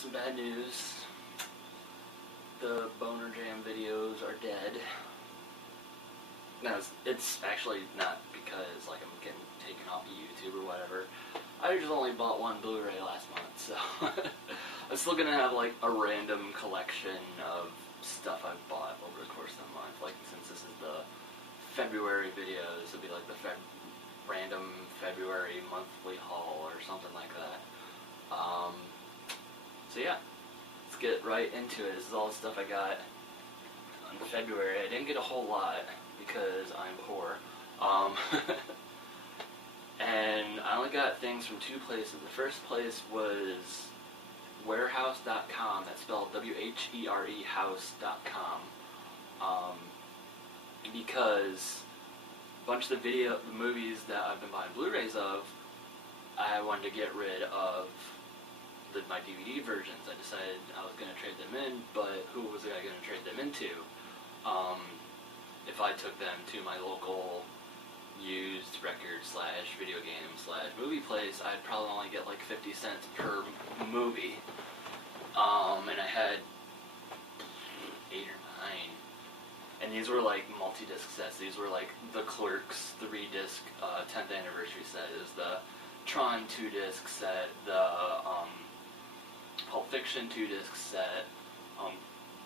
some bad news. The Boner Jam videos are dead. No, it's actually not because like I'm getting taken off of YouTube or whatever. I just only bought one Blu-ray last month, so I'm still gonna have like a random collection of stuff I've bought over the course of the month. Like since this is the February videos, it'll be like the random February monthly haul or something like that. So yeah, let's get right into it. This is all the stuff I got in February. I didn't get a whole lot because I'm poor. And I only got things from two places. The first place was warehouse.com. That's spelled W-H-E-R-E house.com. Because a bunch of the movies that I've been buying Blu-rays of, I wanted to get rid of my DVD versions. I decided I was going to trade them in, but who was I going to trade them into? If I took them to my local used record / video game / movie place, I'd probably only get like 50 cents per movie. And I had 8 or 9. And these were like multi-disc sets. These were like the Clerks 3-disc 10th anniversary set. It was the Tron 2-disc set, the Pulp Fiction 2-disc set,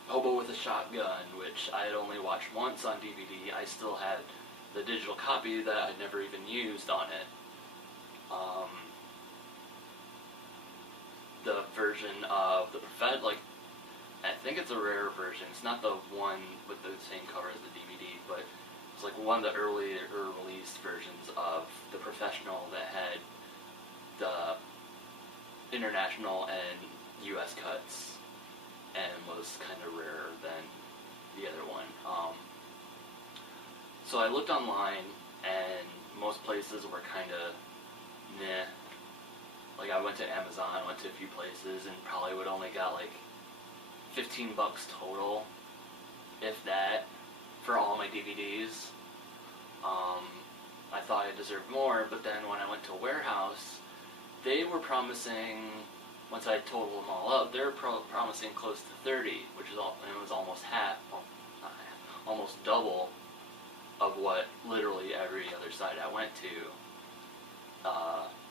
Hobo with a Shotgun, which I had only watched once on DVD. I still had the digital copy that I'd never even used on it. The version of the like, I think it's a rare version. It's not the one with the same cover as the DVD, but it's like one of the earlier released versions of The Professional that had the international and US cuts, and was kind of rarer than the other one. So I looked online, and most places were kind of meh. Like I went to Amazon, went to a few places, and probably would only got like $15 total, if that, for all my DVDs. I thought I deserved more, but then when I went to a warehouse, they were promising, once I totaled them all up, they were promising close to 30, which is all, and it was almost half, well, not half, almost double of what literally every other site I went to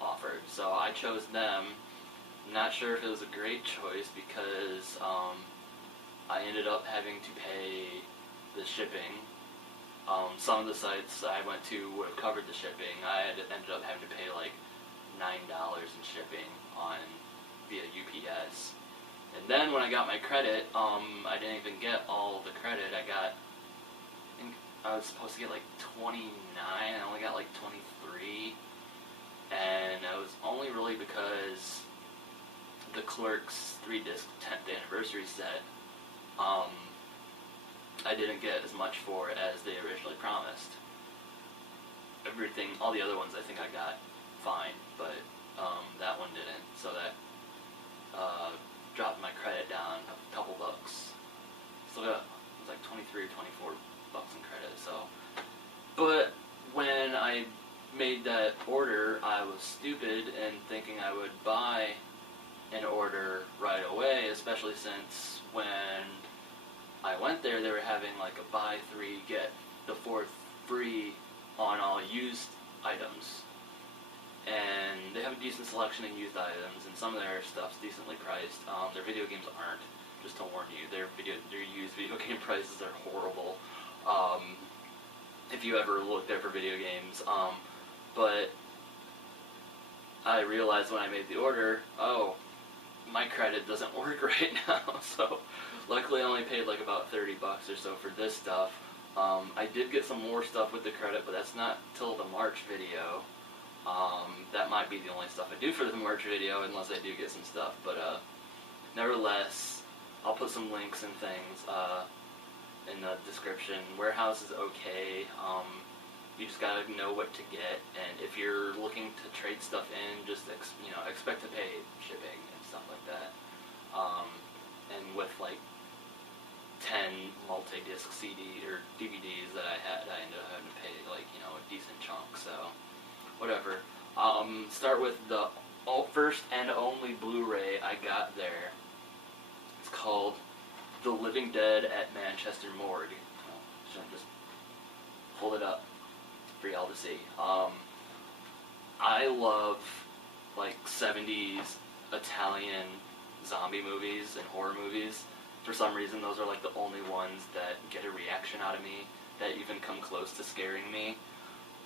offered. So I chose them. I'm not sure if it was a great choice because I ended up having to pay the shipping. Some of the sites I went to would have covered the shipping. I ended up having to pay like $9 in shipping via UPS. And then when I got my credit, I didn't even get all the credit. I think I was supposed to get like 29. I only got like 23. And that was only really because the Clerks 3-disc 10th anniversary set, I didn't get as much for it as they originally promised. All the other ones I think I got fine, but that one didn't, so that dropped my credit down a couple bucks. Still got, it was like 23 or 24 bucks in credit, so. But when I made that order, I was stupid in thinking I would buy an order right away, especially since when I went there, they were having like a buy 3, get the 4th free on all used items. And they have a decent selection of used items, and some of their stuff's decently priced. Their video games aren't, just to warn you. Their used video game prices are horrible. If you ever look there for video games. But I realized when I made the order, oh, my credit doesn't work right now. So luckily I only paid like about 30 bucks or so for this stuff. I did get some more stuff with the credit, but that's not till the March video. That might be the only stuff I do for the March video, unless I do get some stuff. But nevertheless, I'll put some links and things in the description. Warehouse is okay. You just gotta know what to get, and if you're looking to trade stuff in, just expect to pay shipping and stuff like that. And with like 10 multi-disc CD or DVDs that I had, I ended up having to pay like a decent chunk. So whatever. Start with the first and only Blu-ray I got there. called The Living Dead at Manchester Morgue. So just hold it up for y'all to see. I love like 70s Italian zombie movies and horror movies. For some reason, those are like the only ones that get a reaction out of me, that even come close to scaring me.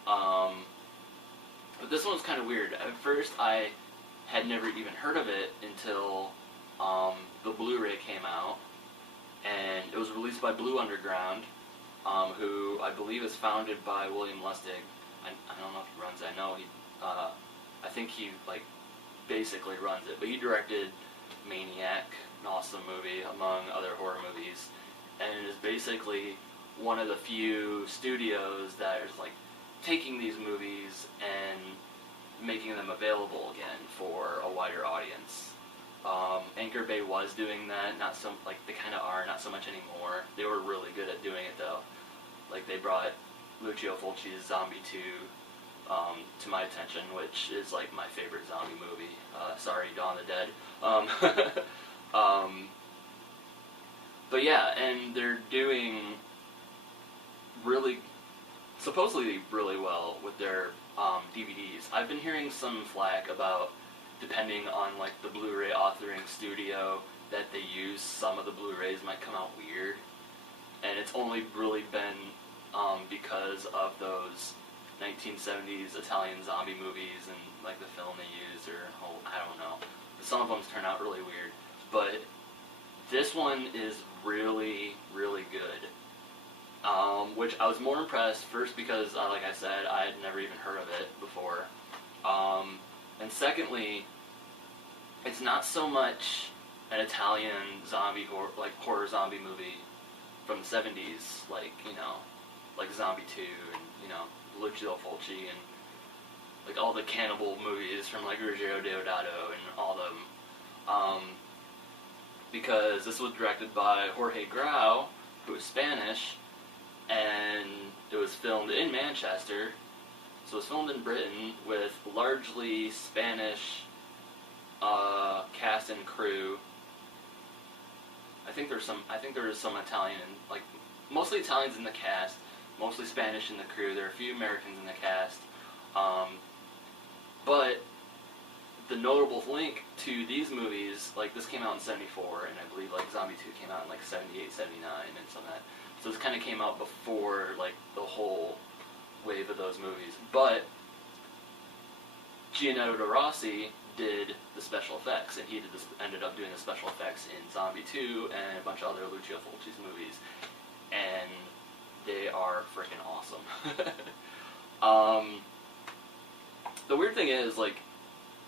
But this one was kind of weird. At first, I had never even heard of it until the Blu-ray came out, and it was released by Blue Underground, who I believe is founded by William Lustig. I don't know if he runs it. I know he, I think he like basically runs it, but he directed Maniac, an awesome movie among other horror movies, and it is basically one of the few studios that is like taking these movies and making them available again for a wider audience. Anchor Bay was doing that, not so, like they kind of are, not so much anymore. They were really good at doing it though. Like they brought Lucio Fulci's Zombie 2 to my attention, which is like my favorite zombie movie. Sorry, Dawn of the Dead. But yeah, and they're doing supposedly really well with their DVDs. I've been hearing some flack about, depending on like the Blu-ray authoring studio that they use, some of the Blu-rays might come out weird, and it's only really been because of those 1970s Italian zombie movies and like the film they used, or I don't know. Some of them turn out really weird, but this one is really, really good. Which I was more impressed, first because, like I said, I had never even heard of it before. And secondly, it's not so much an Italian zombie horror zombie movie from the 70s, like, you know, like Zombie 2 and, you know, Lucio Fulci and like all the cannibal movies from like Ruggero Deodato and all of them. Because this was directed by Jorge Grau, who is Spanish, and it was filmed in Manchester. So it was filmed in Britain with largely Spanish cast and crew. I think there was some Italian, like mostly Italians in the cast, mostly Spanish in the crew. There are a few Americans in the cast, but the notable link to these movies, like this came out in '74, and I believe like Zombie 2 came out in like '78, '79, and some of that. So this kind of came out before like the whole wave of those movies. But Gianetto Rossi did the special effects, and he ended up doing the special effects in Zombie 2 and a bunch of other Lucio Fulci's movies, and they are freaking awesome. The weird thing is, like,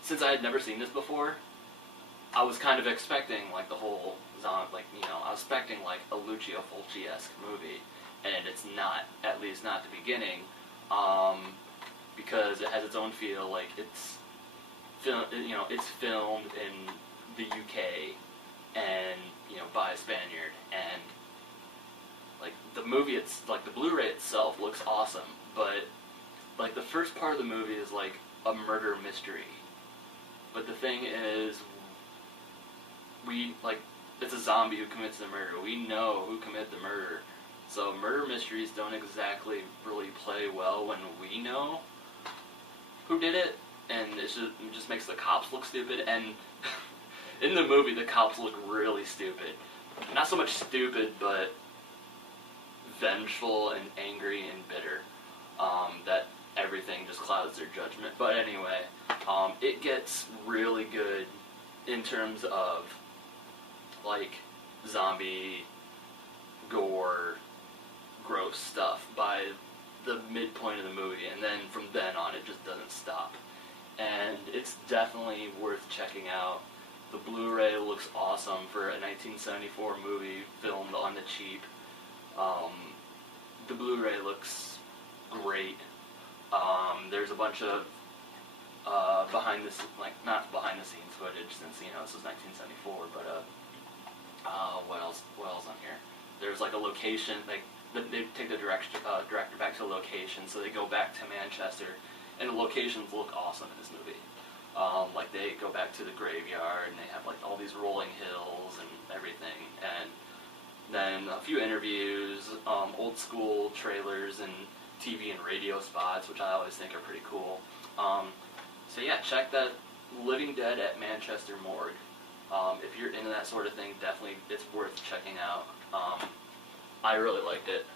since I had never seen this before, I was kind of expecting like the whole I was expecting like a Lucio Fulci-esque movie, and it's not, at least not at the beginning, because it has its own feel. Like it's filmed in the UK, and by a Spaniard, and like the movie, it's like the Blu-ray itself looks awesome, but like the first part of the movie is like a murder mystery. But the thing is, it's a zombie who commits the murder. We know who committed the murder. So murder mysteries don't exactly really play well when we know who did it, and it just makes the cops look stupid. And in the movie, the cops look really stupid. Not so much stupid, but vengeful and angry and bitter. That everything just clouds their judgment. But anyway, it gets really good in terms of like zombie gore, gross stuff by the midpoint of the movie, and then from then on it just doesn't stop. And it's definitely worth checking out. The Blu-ray looks awesome for a 1974 movie filmed on the cheap. The Blu-ray looks great. There's a bunch of not behind the scenes footage, since this was 1974, but what else on here? There's like a location, like they take the director back to a location, so they go back to Manchester, and the locations look awesome in this movie. Like like they go back to the graveyard and they have like all these rolling hills and everything, and then a few interviews, old school trailers and TV and radio spots, which I always think are pretty cool. So yeah, check that Living Dead at Manchester Morgue. If you're into that sort of thing, definitely it's worth checking out. I really liked it.